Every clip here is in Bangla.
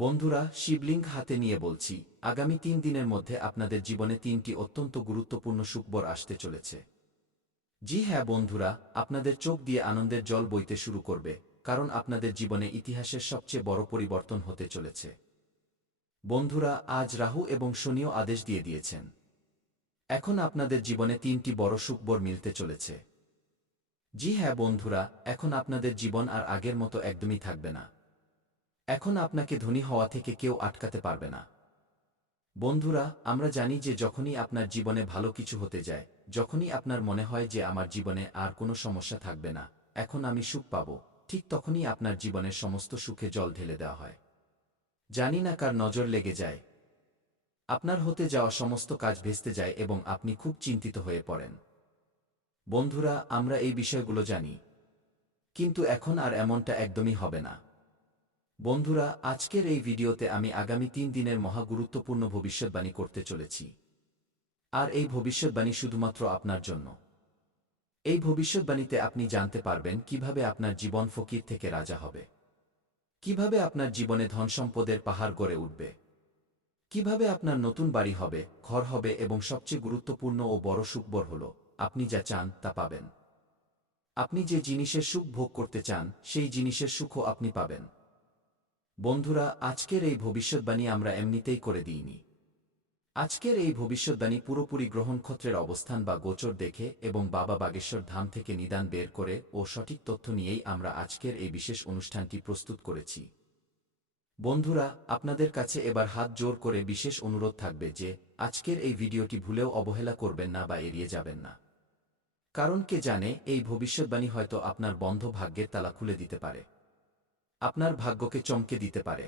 বন্ধুরা, শিবলিঙ্গ হাতে নিয়ে বলছি, আগামী 3 দিনের মধ্যে আপনাদের জীবনে 3টি অত্যন্ত গুরুত্বপূর্ণ সুখবর আসতে চলেছে। জি হ্যাঁ বন্ধুরা, আপনাদের চোখ দিয়ে আনন্দের জল বইতে শুরু করবে, কারণ আপনাদের জীবনে ইতিহাসের সবচেয়ে বড় পরিবর্তন হতে চলেছে। বন্ধুরা, আজ রাহু এবং শনিও আদেশ দিয়ে দিয়েছেন। এখন আপনাদের জীবনে 3টি বড় সুখবর মিলতে চলেছে। জি হ্যাঁ বন্ধুরা, এখন আপনাদের জীবন আর আগের মতো একদমই থাকবে না। এখন আপনাকে ধনী হওয়া থেকে কেউ আটকাতে পারবে না। বন্ধুরা, আমরা জানি যে যখনই আপনার জীবনে ভালো কিছু হতে যায়, যখনই আপনার মনে হয় যে আমার জীবনে আর কোনো সমস্যা থাকবে না, এখন আমি সুখ পাব, ঠিক তখনই আপনার জীবনের সমস্ত সুখে জল ঢেলে দেওয়া হয়। জানি না কার নজর লেগে যায়। আপনার হতে যাওয়া সমস্ত কাজ ভেস্তে যায় এবং আপনি খুব চিন্তিত হয়ে পড়েন। বন্ধুরা, আমরা এই বিষয়গুলো জানি। কিন্তু এখন আর এমনটা একদমই হবে না। বন্ধুরা, আজকের এই ভিডিওতে আমি আগামী 3 দিনের মহা গুরুত্বপূর্ণ ভবিষ্যৎবাণী করতে চলেছি। আর এই ভবিষ্যৎবাণী শুধুমাত্র আপনার জন্য। এই ভবিষ্যৎবাণীতে আপনি জানতে পারবেন কিভাবে আপনার জীবন ফকির থেকে রাজা হবে, কিভাবে আপনার জীবনে ধনসম্পদের পাহাড় গড়ে উঠবে, কিভাবে আপনার নতুন বাড়ি হবে, ঘর হবে এবং সবচেয়ে গুরুত্বপূর্ণ ও বড় সুখবর হল, আপনি যা চান তা পাবেন। আপনি যে জিনিসের সুখ ভোগ করতে চান, সেই জিনিসের সুখও আপনি পাবেন। বন্ধুরা, আজকের এই ভবিষ্যৎবাণী আমরা এমনিতেই করে দিইনি। আজকের এই ভবিষ্যৎবাণী পুরোপুরি গ্রহনক্ষত্রের অবস্থান বা গোচর দেখে এবং বাবা বাগেশ্বর ধাম থেকে নিদান বের করে ও সঠিক তথ্য নিয়েই আমরা আজকের এই বিশেষ অনুষ্ঠানটি প্রস্তুত করেছি। বন্ধুরা, আপনাদের কাছে এবার হাত জোর করে বিশেষ অনুরোধ থাকবে যে আজকের এই ভিডিওটি ভুলেও অবহেলা করবেন না বা এড়িয়ে যাবেন না। কারণ কে জানে, এই ভবিষ্যৎবাণী হয়তো আপনার বন্ধ ভাগ্যের তালা খুলে দিতে পারে, আপনার ভাগ্যকে চমকে দিতে পারে,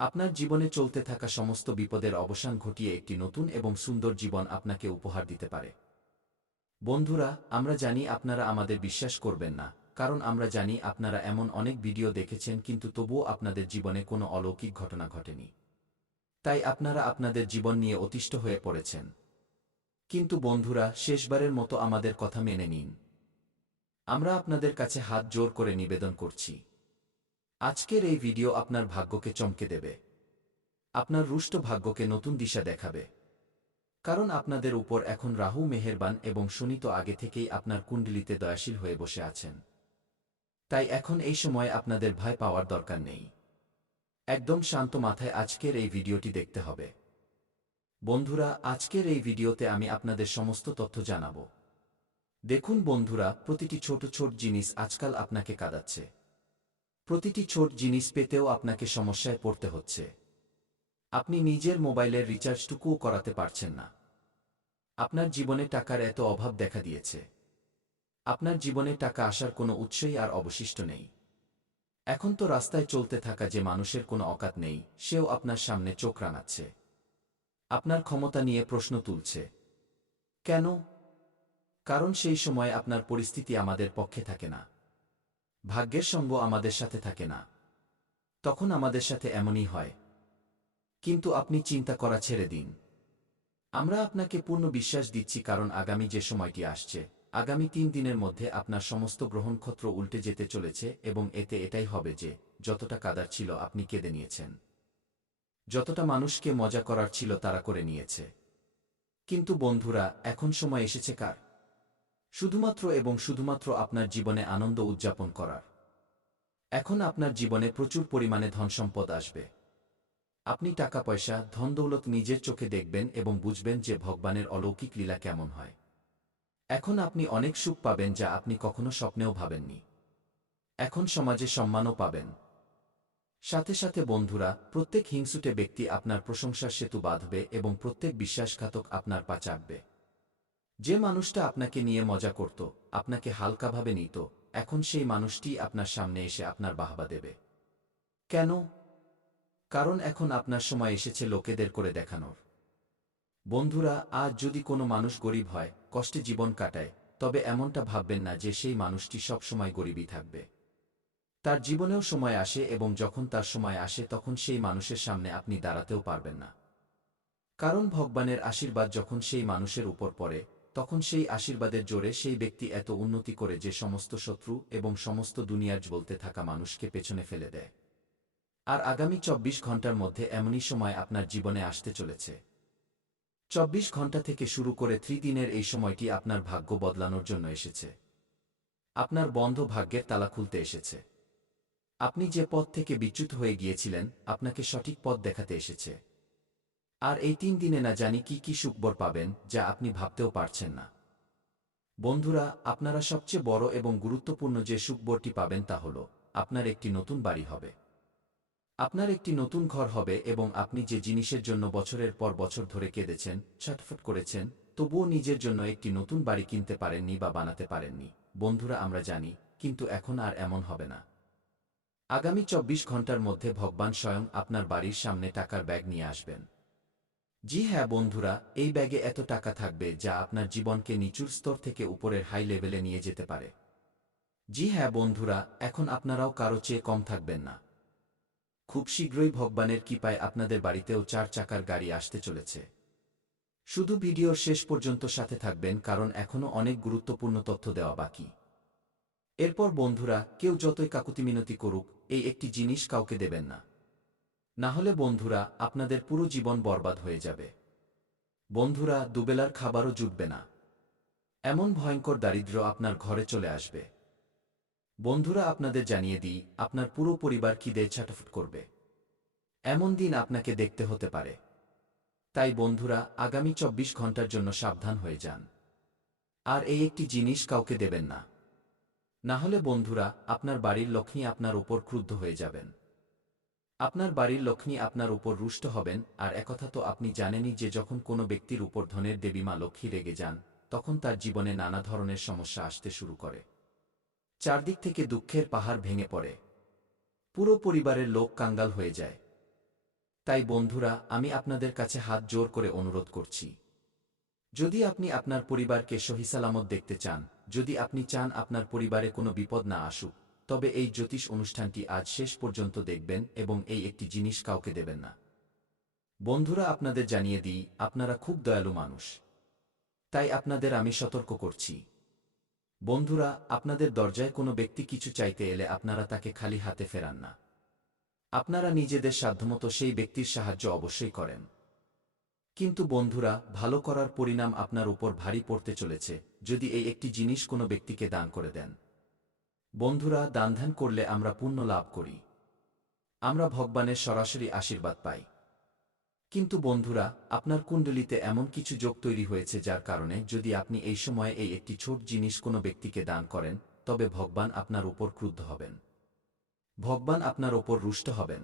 আপনার জীবনে চলতে থাকা সমস্ত বিপদের অবসান ঘটিয়ে একটি নতুন এবং সুন্দর জীবন আপনাকে উপহার দিতে পারে। বন্ধুরা, আমরা জানি আপনারা আমাদের বিশ্বাস করবেন না, কারণ আমরা জানি আপনারা এমন অনেক ভিডিও দেখেছেন কিন্তু তবুও আপনাদের জীবনে কোনো অলৌকিক ঘটনা ঘটেনি। তাই আপনারা আপনাদের জীবন নিয়ে অতিষ্ঠ হয়ে পড়েছেন। কিন্তু বন্ধুরা, শেষবারের মতো আমাদের কথা মেনে নিন। আমরা আপনাদের কাছে হাত জোর করে নিবেদন করছি। আজকের এই ভিডিও আপনার ভাগ্যকে চমকে দেবে, আপনার রুষ্ট ভাগ্যকে নতুন দিশা দেখাবে। কারণ আপনাদের উপর এখন রাহু মেহেরবান এবং শনি তো আগে থেকেই আপনার কুণ্ডলিতে দয়াশীল হয়ে বসে আছেন। তাই এখন এই সময় আপনাদের ভয় পাওয়ার দরকার নেই। একদম শান্ত মাথায় আজকের এই ভিডিওটি দেখতে হবে। বন্ধুরা, আজকের এই ভিডিওতে আমি আপনাদের সমস্ত তথ্য জানাবো। দেখুন বন্ধুরা, প্রতিটি ছোট ছোট জিনিস আজকাল আপনাকে কাঁদাচ্ছে। প্রতিটি ছোট জিনিস পেতেও আপনাকে সমস্যায় পড়তে হচ্ছে। আপনি নিজের মোবাইলের রিচার্জটুকুও করাতে পারছেন না। আপনার জীবনে টাকার এত অভাব দেখা দিয়েছে। আপনার জীবনে টাকা আসার কোনো উৎসই আর অবশিষ্ট নেই। এখন তো রাস্তায় চলতে থাকা যে মানুষের কোনো অকাত নেই, সেও আপনার সামনে চোখ রাঙাচ্ছে, আপনার ক্ষমতা নিয়ে প্রশ্ন তুলছে। কেন? কারণ সেই সময় আপনার পরিস্থিতি আমাদের পক্ষে থাকে না, ভাগ্যের সঙ্গ আমাদের সাথে থাকে না। তখন আমাদের সাথে এমনই হয়। কিন্তু আপনি চিন্তা করা ছেড়ে দিন। আমরা আপনাকে পূর্ণ বিশ্বাস দিচ্ছি, কারণ আগামী যে সময়টি আসছে, আগামী 3 দিনের মধ্যে আপনার সমস্ত গ্রহনক্ষত্র উল্টে যেতে চলেছে এবং এতে এটাই হবে যে যতটা কাদার ছিল আপনি কেঁদে নিয়েছেন, যতটা মানুষকে মজা করার ছিল তারা করে নিয়েছে। কিন্তু বন্ধুরা, এখন সময় এসেছে কার? শুধুমাত্র এবং শুধুমাত্র আপনার জীবনে আনন্দ উদযাপন করার। এখন আপনার জীবনে প্রচুর পরিমাণে ধনসম্পদ আসবে। আপনি টাকা পয়সা ধন দৌলত নিজের চোখে দেখবেন এবং বুঝবেন যে ভগবানের অলৌকিক লীলা কেমন হয়। এখন আপনি অনেক সুখ পাবেন যা আপনি কখনো স্বপ্নেও ভাবেননি। এখন সমাজে সম্মানও পাবেন। সাথে সাথে বন্ধুরা, প্রত্যেক হিংসুটে ব্যক্তি আপনার প্রশংসার সেতু বাঁধবে এবং প্রত্যেক বিশ্বাসঘাতক আপনার পা চাটবে। যে মানুষটা আপনাকে নিয়ে মজা করত, আপনাকে হালকাভাবে নিত, এখন সেই মানুষটি আপনার সামনে এসে আপনার বাহবা দেবে। কেন? কারণ এখন আপনার সময় এসেছে লোকেদের করে দেখানোর। বন্ধুরা, আজ যদি কোনো মানুষ গরিব হয়, কষ্টে জীবন কাটায়, তবে এমনটা ভাববেন না যে সেই মানুষটি সব সময় গরিবই থাকবে। তার জীবনেও সময় আসে এবং যখন তার সময় আসে তখন সেই মানুষের সামনে আপনি দাঁড়াতেও পারবেন না। কারণ ভগবানের আশীর্বাদ যখন সেই মানুষের উপর পড়ে, তখন সেই আশীর্বাদের জোরে সেই ব্যক্তি এত উন্নতি করে যে সমস্ত শত্রু এবং সমস্ত দুনিয়ার জ্বলতে থাকা মানুষকে পেছনে ফেলে দেয়। আর আগামী ২৪ ঘন্টার মধ্যে এমনই সময় আপনার জীবনে আসতে চলেছে। ২৪ ঘন্টা থেকে শুরু করে ৩ দিনের এই সময়টি আপনার ভাগ্য বদলানোর জন্য এসেছে। আপনার বন্ধ ভাগ্যের তালা খুলতে এসেছে। আপনি যে পথ থেকে বিচ্যুত হয়ে গিয়েছিলেন, আপনাকে সঠিক পথ দেখাতে এসেছে। আর এই ৩ দিনে না জানি কি কি সুখবর পাবেন, যা আপনি ভাবতেও পারছেন না। বন্ধুরা, আপনারা সবচেয়ে বড় এবং গুরুত্বপূর্ণ যে সুখবরটি পাবেন তা হল, আপনার একটি নতুন বাড়ি হবে। আপনার একটি নতুন ঘর হবে এবং আপনি যে জিনিসের জন্য বছরের পর বছর ধরে কেঁদেছেন, ছটফট করেছেন, তবুও নিজের জন্য একটি নতুন বাড়ি কিনতে পারেননি বা বানাতে পারেননি। বন্ধুরা, আমরা জানি, কিন্তু এখন আর এমন হবে না। আগামী ২৪ ঘন্টার মধ্যে ভগবান স্বয়ং আপনার বাড়ির সামনে টাকার ব্যাগ নিয়ে আসবেন। জি হ্যাঁ বন্ধুরা, এই ব্যাগে এত টাকা থাকবে যা আপনার জীবনকে নিচুর স্তর থেকে উপরের হাই লেভেলে নিয়ে যেতে পারে। জি হ্যাঁ বন্ধুরা, এখন আপনারাও কারো চেয়ে কম থাকবেন না। খুব শীঘ্রই ভগবানের কৃপায় আপনাদের বাড়িতেও ৪ চাকার গাড়ি আসতে চলেছে। শুধু ভিডিওর শেষ পর্যন্ত সাথে থাকবেন, কারণ এখনও অনেক গুরুত্বপূর্ণ তথ্য দেওয়া বাকি। এরপর বন্ধুরা, কেউ যতই কাকুতিমিনতি করুক, এই একটি জিনিস কাউকে দেবেন না। না হলে বন্ধুরা, আপনাদের পুরো জীবন বরবাদ হয়ে যাবে। বন্ধুরা, দুবেলার খাবারও জুটবে না। এমন ভয়ঙ্কর দারিদ্র্য আপনার ঘরে চলে আসবে। বন্ধুরা, আপনাদের জানিয়ে দিই, আপনার পুরো পরিবার খিদে ছটফট করবে। এমন দিন আপনাকে দেখতে হতে পারে। তাই বন্ধুরা, আগামী ২৪ ঘন্টার জন্য সাবধান হয়ে যান। আর এই একটি জিনিস কাউকে দেবেন না। না হলে বন্ধুরা, আপনার বাড়ির লক্ষ্মী আপনার উপর ক্রুদ্ধ হয়ে যাবেন। আপনার বাড়ির লক্ষ্মী আপনার উপর রুষ্ট হবেন। আর একথা তো আপনি জানেনই যে যখন কোনো ব্যক্তির উপর ধনের দেবী মা লক্ষ্মী রেগে যান, তখন তার জীবনে নানা ধরনের সমস্যা আসতে শুরু করে। চারদিক থেকে দুঃখের পাহাড় ভেঙে পড়ে। পুরো পরিবারের লোক কাঙ্গাল হয়ে যায়। তাই বন্ধুরা, আমি আপনাদের কাছে হাত জোর করে অনুরোধ করছি, যদি আপনি আপনার পরিবারকে সহিসালামত দেখতে চান, যদি আপনি চান আপনার পরিবারে কোনো বিপদ না আসুক, তবে এই জ্যোতিষ অনুষ্ঠানটি আজ শেষ পর্যন্ত দেখবেন এবং এই একটি জিনিস কাউকে দেবেন না। বন্ধুরা, আপনাদের জানিয়ে দিই, আপনারা খুব দয়ালু মানুষ। তাই আপনাদের আমি সতর্ক করছি। বন্ধুরা, আপনাদের দরজায় কোনো ব্যক্তি কিছু চাইতে এলে আপনারা তাকে খালি হাতে ফেরান না। আপনারা নিজেদের সাধ্যমতো সেই ব্যক্তির সাহায্য অবশ্যই করেন। কিন্তু বন্ধুরা, ভালো করার পরিণাম আপনার উপর ভারী পড়তে চলেছে যদি এই একটি জিনিস কোনো ব্যক্তিকে দান করে দেন। বন্ধুরা, দানধ্যান করলে আমরা পুণ্য লাভ করি। আমরা ভগবানের সরাসরি আশীর্বাদ পাই। কিন্তু বন্ধুরা, আপনার কুণ্ডলিতে এমন কিছু যোগ তৈরি হয়েছে যার কারণে যদি আপনি এই সময়ে এই একটি ছোট জিনিস কোনো ব্যক্তিকে দান করেন, তবে ভগবান আপনার উপর ক্রুদ্ধ হবেন। ভগবান আপনার ওপর রুষ্ট হবেন।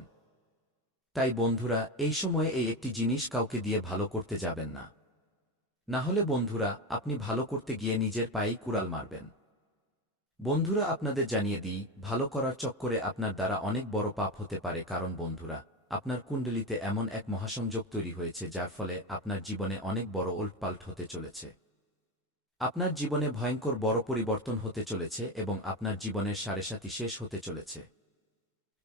তাই বন্ধুরা, এই সময়ে এই একটি জিনিস কাউকে দিয়ে ভালো করতে যাবেন না। না হলে বন্ধুরা, আপনি ভালো করতে গিয়ে নিজের পায়েই কুড়াল মারবেন। বন্ধুরা, আপনাদের জানিয়ে দিই, ভালো করার চক্করে আপনার দ্বারা অনেক বড় পাপ হতে পারে, কারণ বন্ধুরা, আপনার কুণ্ডলিতে এমন এক মহাসংযোগ তৈরি হয়েছে যার ফলে আপনার জীবনে অনেক বড় ওলটপালট হতে চলেছে। আপনার জীবনে ভয়ঙ্কর বড় পরিবর্তন হতে চলেছে এবং আপনার জীবনের সাড়েসাতি শেষ হতে চলেছে।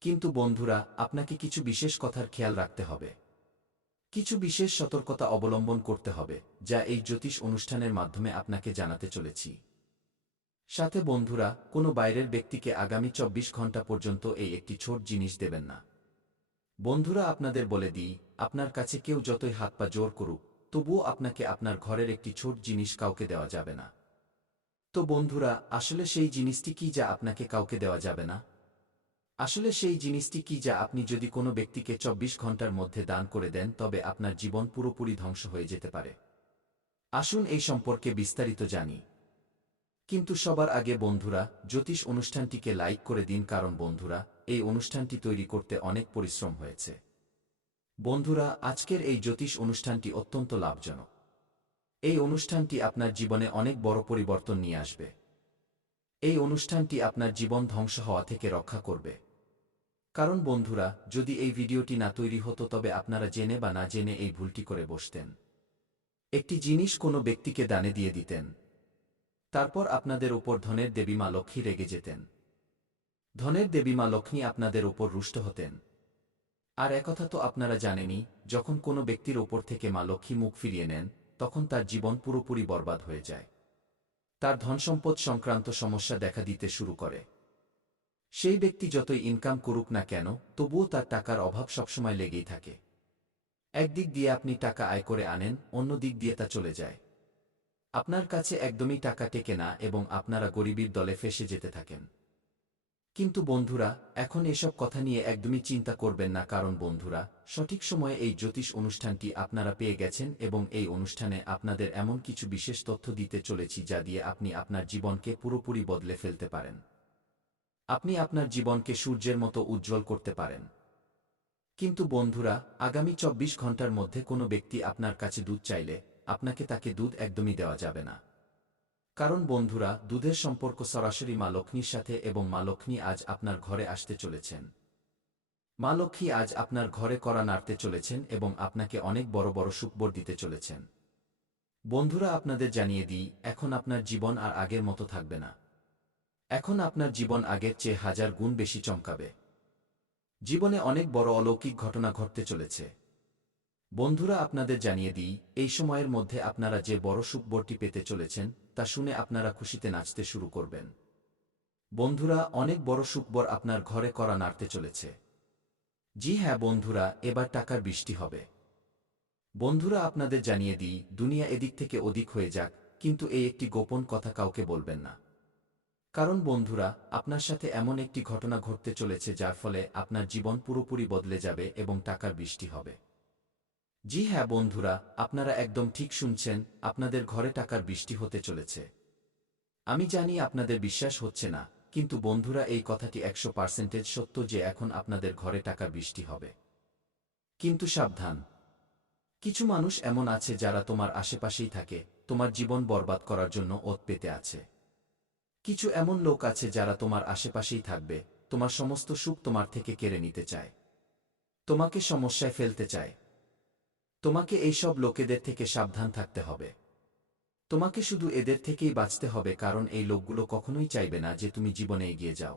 কিন্তু বন্ধুরা, আপনাকে কিছু বিশেষ কথার খেয়াল রাখতে হবে। কিছু বিশেষ সতর্কতা অবলম্বন করতে হবে, যা এই জ্যোতিষ অনুষ্ঠানের মাধ্যমে আপনাকে জানাতে চলেছি। সাথে বন্ধুরা, কোনো বাইরের ব্যক্তিকে আগামী ২৪ ঘন্টা পর্যন্ত এই একটি ছোট জিনিস দেবেন না। বন্ধুরা, আপনাদের বলে দিই, আপনার কাছে কেউ যতই হাত পা জোর করুক, তবুও আপনাকে আপনার ঘরের একটি ছোট জিনিস কাউকে দেওয়া যাবে না। তো বন্ধুরা, আসলে সেই জিনিসটি কি যা আপনাকে কাউকে দেওয়া যাবে না? আসলে সেই জিনিসটি কি যা আপনি যদি কোনো ব্যক্তিকে ২৪ ঘন্টার মধ্যে দান করে দেন তবে আপনার জীবন পুরোপুরি ধ্বংস হয়ে যেতে পারে? আসুন এই সম্পর্কে বিস্তারিত জানি। কিন্তু সবার আগে বন্ধুরা, জ্যোতিষ অনুষ্ঠানটিকে লাইক করে দিন, কারণ বন্ধুরা, এই অনুষ্ঠানটি তৈরি করতে অনেক পরিশ্রম হয়েছে। বন্ধুরা, আজকের এই জ্যোতিষ অনুষ্ঠানটি অত্যন্ত লাভজনক। এই অনুষ্ঠানটি আপনার জীবনে অনেক বড় পরিবর্তন নিয়ে আসবে। এই অনুষ্ঠানটি আপনার জীবন ধ্বংস হওয়া থেকে রক্ষা করবে। কারণ বন্ধুরা, যদি এই ভিডিওটি না তৈরি হতো তবে আপনারা জেনে বা না জেনে এই ভুলটি করে বসতেন। একটি জিনিস কোনো ব্যক্তিকে দানে দিয়ে দিতেন, তারপর আপনাদের উপর ধনের দেবী মা লক্ষ্মী রেগে যেতেন। ধনের দেবী মা লক্ষ্মী আপনাদের উপর রুষ্ট হতেন। আর একথা তো আপনারা জানেনই, যখন কোনো ব্যক্তির ওপর থেকে মা লক্ষ্মী মুখ ফিরিয়ে নেন, তখন তার জীবন পুরোপুরি বরবাদ হয়ে যায়। তার ধনসম্পদ সংক্রান্ত সমস্যা দেখা দিতে শুরু করে। সেই ব্যক্তি যতই ইনকাম করুক না কেন, তবুও তার টাকার অভাব সবসময় লেগেই থাকে। একদিক দিয়ে আপনি টাকা আয় করে আনেন, অন্য দিক দিয়ে তা চলে যায়। আপনার কাছে একদমই টাকা টেকে না এবং আপনারা গরিবের দলে ফেঁসে যেতে থাকেন। কিন্তু বন্ধুরা, এখন এসব কথা নিয়ে একদমই চিন্তা করবেন না, কারণ বন্ধুরা, সঠিক সময়ে এই জ্যোতিষ অনুষ্ঠানটি আপনারা পেয়ে গেছেন এবং এই অনুষ্ঠানে আপনাদের এমন কিছু বিশেষ তথ্য দিতে চলেছি যা দিয়ে আপনি আপনার জীবনকে পুরোপুরি বদলে ফেলতে পারেন। আপনি আপনার জীবনকে সূর্যের মতো উজ্জ্বল করতে পারেন। কিন্তু বন্ধুরা, আগামী ২৪ ঘন্টার মধ্যে কোনো ব্যক্তি আপনার কাছে দুধ চাইলে আপনাকে তাকে দুধ একদমই দেওয়া যাবে না। কারণ বন্ধুরা, দুধের সম্পর্ক সরাসরি মা লক্ষ্মীর সাথে এবং মা লক্ষ্মী আজ আপনার ঘরে আসতে চলেছেন। মা লক্ষ্মী আজ আপনার ঘরে কড়া নাড়তে চলেছেন এবং আপনাকে অনেক বড় বড় সুখবর দিতে চলেছেন। বন্ধুরা, আপনাদের জানিয়ে দিই, এখন আপনার জীবন আর আগের মতো থাকবে না। এখন আপনার জীবন আগের চেয়ে ১০০০ গুণ বেশি চমকাবে। জীবনে অনেক বড় অলৌকিক ঘটনা ঘটতে চলেছে। বন্ধুরা, আপনাদের জানিয়ে দিই, এই সময়ের মধ্যে আপনারা যে বড় সুখবরটি পেতে চলেছেন তা শুনে আপনারা খুশিতে নাচতে শুরু করবেন। বন্ধুরা, অনেক বড় সুখবর আপনার ঘরে কড়া নাড়তে চলেছে। জি হ্যাঁ বন্ধুরা, এবার টাকার বৃষ্টি হবে। বন্ধুরা, আপনাদের জানিয়ে দিই, দুনিয়া এদিক থেকে ওদিক হয়ে যাক, কিন্তু এই একটি গোপন কথা কাউকে বলবেন না। কারণ বন্ধুরা, আপনার সাথে এমন একটি ঘটনা ঘটতে চলেছে যার ফলে আপনার জীবন পুরোপুরি বদলে যাবে এবং টাকার বৃষ্টি হবে। জি হ্যাঁ বন্ধুরা, আপনারা একদম ঠিক শুনছেন, আপনাদের ঘরে টাকার বৃষ্টি হতে চলেছে। আমি জানি আপনাদের বিশ্বাস হচ্ছে না, কিন্তু বন্ধুরা, এই কথাটি ১০০% সত্য যে এখন আপনাদের ঘরে টাকার বৃষ্টি হবে। কিন্তু সাবধান, কিছু মানুষ এমন আছে যারা তোমার আশেপাশেই থাকে, তোমার জীবন বরবাদ করার জন্য ওত পেতে আছে। কিছু এমন লোক আছে যারা তোমার আশেপাশেই থাকবে, তোমার সমস্ত সুখ তোমার থেকে কেড়ে নিতে চায়, তোমাকে সমস্যায় ফেলতে চায়। তোমাকে এইসব লোকেদের থেকে সাবধান থাকতে হবে। তোমাকে শুধু এদের থেকেই বাঁচতে হবে, কারণ এই লোকগুলো কখনোই চাইবে না যে তুমি জীবনে এগিয়ে যাও।